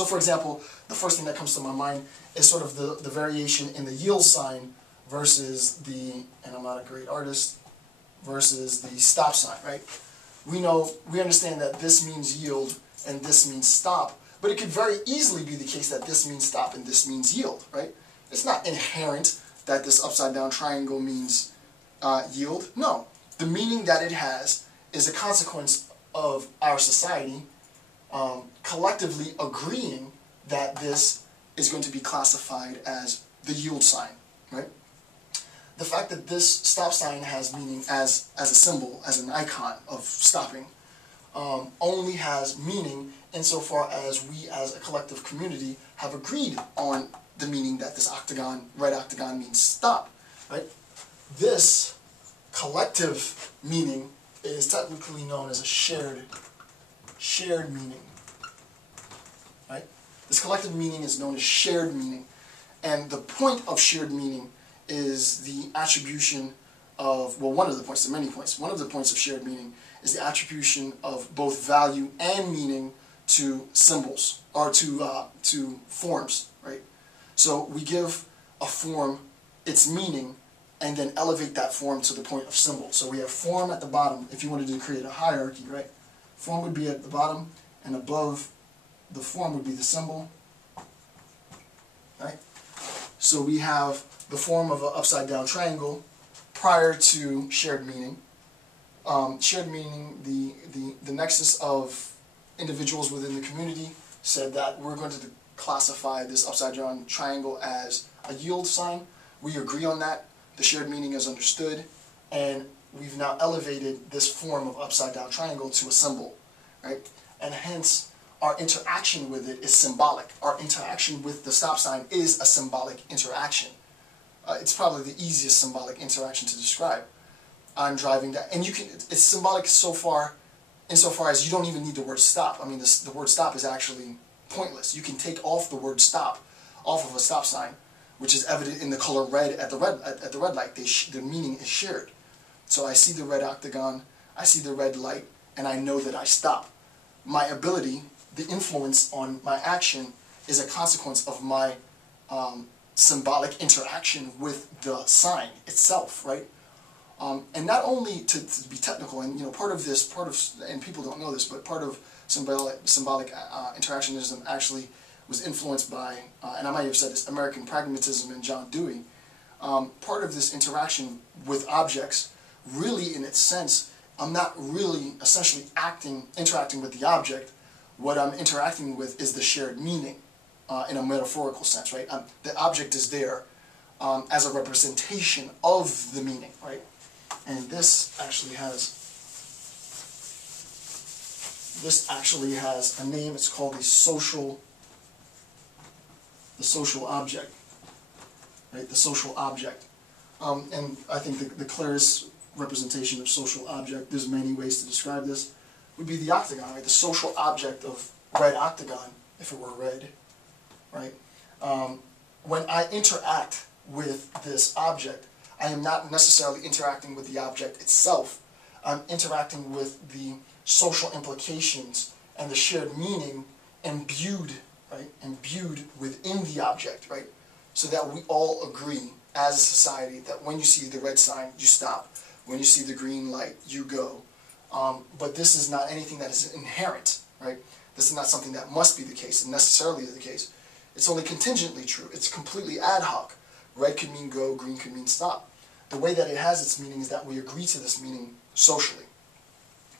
So for example, the first thing that comes to my mind is sort of the variation in the yield sign versus the, and I'm not a great artist, versus the stop sign, right? We understand that this means yield and this means stop, but it could very easily be the case that this means stop and this means yield, right? It's not inherent that this upside down triangle means yield. No, the meaning that it has is a consequence of our society collectively agreeing that this is going to be classified as the yield sign, right? The fact that this stop sign has meaning as a symbol, as an icon of stopping, only has meaning insofar as we as a collective community have agreed on the meaning that this octagon, red octagon, means stop, right? This collective meaning is technically known as a shared meaning, right? This collective meaning is known as shared meaning, and the point of shared meaning is the attribution of, well, one of the points, there are many points. One of the points of shared meaning is the attribution of both value and meaning to symbols, or to forms, right? So we give a form its meaning and then elevate that form to the point of symbol. So we have form at the bottom, if you wanted to create a hierarchy, right? Form would be at the bottom, and above the form would be the symbol, right? So we have the form of an upside down triangle prior to shared meaning. Shared meaning, the nexus of individuals within the community said that we're going to classify this upside down triangle as a yield sign. We agree on that. The shared meaning is understood, and we've now elevated this form of upside down triangle to a symbol, right? And hence, our interaction with it is symbolic. Our interaction with the stop sign is a symbolic interaction. It's probably the easiest symbolic interaction to describe. I'm driving down, and it's symbolic insofar as you don't even need the word stop. I mean, the word stop is actually pointless. You can take off the word stop off of a stop sign, which is evident in the color red at the red light. The meaning is shared. So I see the red octagon, I see the red light, and I know that I stop. My ability, the influence on my action, is a consequence of my symbolic interaction with the sign itself, right? And not only to be technical, and part of this, and people don't know this, but part of symbolic interactionism actually was influenced by, and I might have said this, American pragmatism and John Dewey. Part of this interaction with objects, really in its sense, I'm not really essentially interacting with the object. What I'm interacting with is the shared meaning in a metaphorical sense, right? The object is there as a representation of the meaning, right? And this actually has a name. It's called the social object, right? The social object. And I think the clearest representation of social object, there's many ways to describe this, would be the octagon, right? The social object of red octagon, if it were red, right? When I interact with this object, I am not necessarily interacting with the object itself. I'm interacting with the social implications and the shared meaning imbued, right? Imbued within the object, right? So that we all agree as a society that when you see the red sign, you stop. When you see the green light, you go. But this is not anything that is inherent, right? This is not something that must be the case and necessarily is the case. It's only contingently true. It's completely ad hoc. Red could mean go, green could mean stop. The way that it has its meaning is that we agree to this meaning socially.